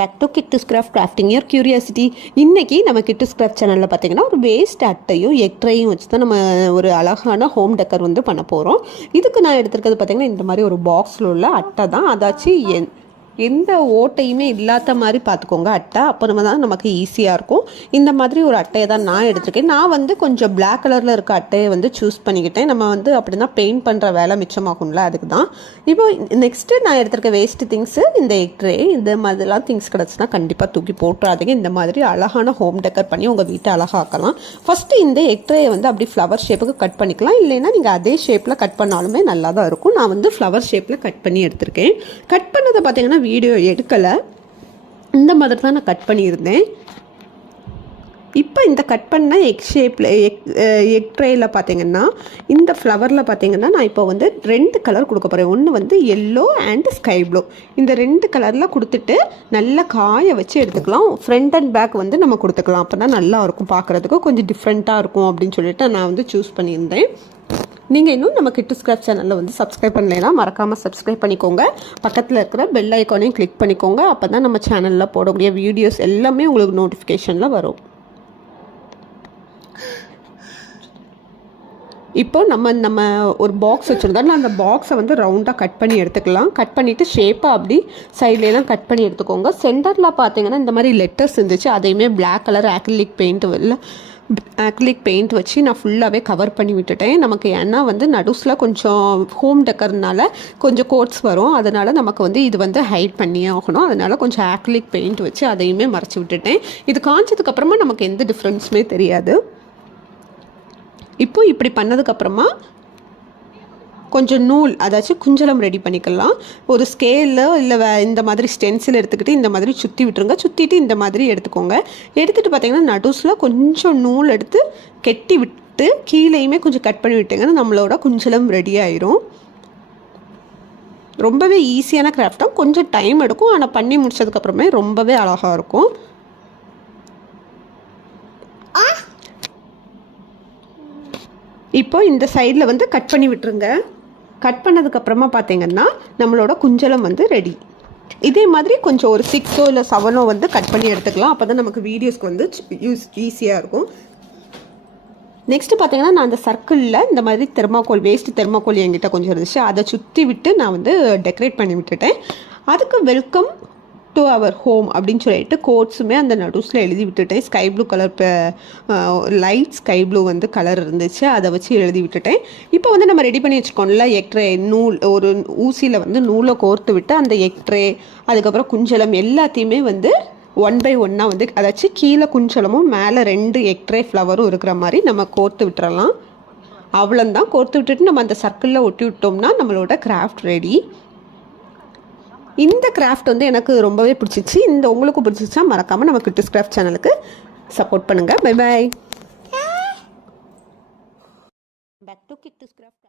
Back to Kittu's craft crafting your curiosity. இன்றைக்கி நம்ம Kittu's craft சேனலில் பார்த்தீங்கன்னா ஒரு வேஸ்ட் அட்டையும் எக் ட்ரையும் வச்சு தான் நம்ம ஒரு அழகான ஹோம் டெக்கர் வந்து பண்ண போகிறோம். இதுக்கு நான் எடுத்துருக்கிறது பார்த்திங்கன்னா இந்த மாதிரி ஒரு பாக்ஸில் உள்ள அட்டை தான். அதாச்சும் எந்த ஓட்டையுமே இல்லாத மாதிரி பார்த்துக்கோங்க அட்டை. அப்போ நம்ம தான் நமக்கு ஈஸியாக இருக்கும். இந்த மாதிரி ஒரு அட்டையை தான் நான் எடுத்திருக்கேன். நான் வந்து கொஞ்சம் பிளாக் கலரில் இருக்க அட்டையை வந்து சூஸ் பண்ணிக்கிட்டேன். நம்ம வந்து அப்படி தான் பெயிண்ட் பண்ணுற வேலை மிச்சமாகும்ல, அதுக்கு தான். இப்போ நெக்ஸ்ட்டு நான் எடுத்திருக்க வேஸ்ட்டு திங்ஸு இந்த எக் ட்ரே. இந்த மாதிரிலாம் திங்ஸ் கிடச்சுன்னா கண்டிப்பாக தூக்கி போட்டுறாதீங்க. இந்த மாதிரி அழகான ஹோம் டெக்கர் பண்ணி உங்கள் வீட்டை அழகாக்கலாம். ஃபஸ்ட்டு இந்த எக் ட்ரேயை வந்து அப்படி ஃப்ளவர் ஷேப்புக்கு கட் பண்ணிக்கலாம். இல்லைன்னா நீங்கள் அதே ஷேப்பில் கட் பண்ணாலுமே நல்லா தான் இருக்கும். நான் வந்து ஃப்ளவர் ஷேப்பில் கட் பண்ணி எடுத்திருக்கேன். கட் பண்ணதை பார்த்தீங்கன்னா வீடியோ எடுக்கலை, இந்த மாதிரி தான் நான் கட் பண்ணியிருந்தேன். இப்போ இந்த கட் பண்ண எக் ஷேப்பில் எக் ட்ரேயில் பார்த்தீங்கன்னா இந்த ஃப்ளவரில் பார்த்தீங்கன்னா நான் இப்போ வந்து 2 கலர் கொடுக்க போகிறேன். ஒன்று வந்து எல்லோ அண்ட் ஸ்கை ப்ளூ. இந்த 2 கலரில் கொடுத்துட்டு நல்லா காய வச்சு எடுத்துக்கலாம். ஃப்ரண்ட் அண்ட் பேக் வந்து நம்ம கொடுத்துக்கலாம். அப்போ தான் நல்லாயிருக்கும், பார்க்குறதுக்கு கொஞ்சம் டிஃப்ரெண்ட்டாக இருக்கும் அப்படின்னு சொல்லிட்டு நான் வந்து சூஸ் பண்ணியிருந்தேன். நீங்கள் இன்னும் நம்ம கிட்டுஸ் கிராஃப்ட் சேனலில் வந்து சப்ஸ்கிரைப் பண்ணலைன்னா மறக்காமல் சப்ஸ்கிரைப் பண்ணிக்கோங்க. பக்கத்தில் இருக்கிற பெல் ஐக்கானையும் கிளிக் பண்ணிக்கோங்க. அப்போ தான் நம்ம சேனலில் போடக்கூடிய வீடியோஸ் எல்லாமே உங்களுக்கு நோட்டிஃபிகேஷனில் வரும். இப்போ நம்ம ஒரு பாக்ஸ் வச்சுருந்தோம். அந்த பாக்ஸை வந்து ரவுண்டாக கட் பண்ணி எடுத்துக்கலாம். கட் பண்ணிவிட்டு ஷேப்பாக அப்படி சைட்லலாம் கட் பண்ணி எடுத்துக்கோங்க. சென்டரில் பார்த்தீங்கன்னா இந்த மாதிரி லெட்டர்ஸ் இருந்துச்சு. அதையுமே பிளாக் கலர் ஆக்ரிலிக் பெயிண்ட் வச்சு நான் ஃபுல்லாகவே கவர் பண்ணி விட்டுட்டேன். நமக்கு ஏன்னா வந்து நடுஸில் கொஞ்சம் ஹோம் டெக்கர்னால கொஞ்சம் கோட்ஸ் வரும். அதனால் நமக்கு வந்து இது வந்து ஹைட் பண்ணியே ஆகணும். அதனால் கொஞ்சம் ஆக்ரிலிக் பெயிண்ட் வச்சு அதையுமே மறைச்சி விட்டுட்டேன். இது காய்ச்சதுக்கப்புறமா நமக்கு எந்த டிஃப்ரென்ஸுமே தெரியாது. இப்போ இப்படி பண்ணதுக்கப்புறமா கொஞ்சம் நூல், அதாச்சும் குஞ்சலம் ரெடி பண்ணிக்கலாம். ஒரு ஸ்கேலில் இல்லை இந்த மாதிரி ஸ்டென்சில் எடுத்துக்கிட்டு இந்த மாதிரி சுற்றி விட்டுருங்க. சுற்றிட்டு இந்த மாதிரி எடுத்துக்கோங்க. எடுத்துகிட்டு பார்த்திங்கன்னா நடுஸில் கொஞ்சம் நூல் எடுத்து கெட்டி விட்டு கீழேயுமே கொஞ்சம் கட் பண்ணி விட்டிங்கன்னா நம்மளோட குஞ்சலம் ரெடி ஆயிரும். ரொம்பவே ஈஸியான கிராஃப்டாக, கொஞ்சம் டைம் எடுக்கும். ஆனால் பண்ணி முடிச்சதுக்கப்புறமே ரொம்பவே அழகாக இருக்கும். இப்போ இந்த சைடில் வந்து கட் பண்ணி விட்டுருங்க. கட் பண்ணதுக்கப்புறமா பார்த்தீங்கன்னா நம்மளோட குஞ்சலம் வந்து ரெடி. இதே மாதிரி கொஞ்சம் ஒரு 6 இல்லை 7 வந்து கட் பண்ணி எடுத்துக்கலாம். அப்போ தான் நமக்கு வீடியோஸ்க்கு வந்து ஈஸியாக இருக்கும். நெக்ஸ்ட்டு பார்த்தீங்கன்னா நான் அந்த சர்க்கிளில் இந்த மாதிரி வேஸ்ட்டு தெர்மாக்கோல் என்கிட்ட கொஞ்சம் இருந்துச்சு. அதை சுற்றி விட்டு நான் வந்து டெக்கரேட் பண்ணி விட்டுட்டேன். அதுக்கு வெல்கம் டு அவர் ஹோம் அப்படின்னு சொல்லிட்டு கோட்ஸுமே அந்த நடுஸில் எழுதி விட்டுட்டேன். Sky blue colour, light sky blue வந்து கலர் இருந்துச்சு, அதை வச்சு எழுதி விட்டுட்டேன். இப்போ வந்து நம்ம ரெடி பண்ணி வச்சுக்கோம்ல எக் ட்ரே, நூல் ஒரு ஊசியில் வந்து நூலை கோர்த்து விட்டு அந்த எக் ட்ரே அதுக்கப்புறம் குஞ்சலம் எல்லாத்தையுமே வந்து 1 by 1 வந்து, அதாச்சும் கீழே குஞ்சலமும் மேலே 2 எக் ட்ரே ஃப்ளவரும் இருக்கிற மாதிரி நம்ம கோர்த்து விட்டுறலாம். அவ்வளோந்தான். கோர்த்து விட்டுட்டு நம்ம அந்த சர்க்கிளில் ஒட்டி விட்டோம்னா நம்மளோட கிராஃப்ட் ரெடி. இந்த கிராஃப்ட் வந்து எனக்கு ரொம்பவே பிடிச்சிச்சு. இந்த உங்களுக்கு பிடிச்சிச்சா மறக்காமல் நம்ம கிட்டுஸ் கிராஃப்ட் சேனலுக்கு சப்போர்ட் பண்ணுங்கள். Bye bye. Back to Kittu's craft.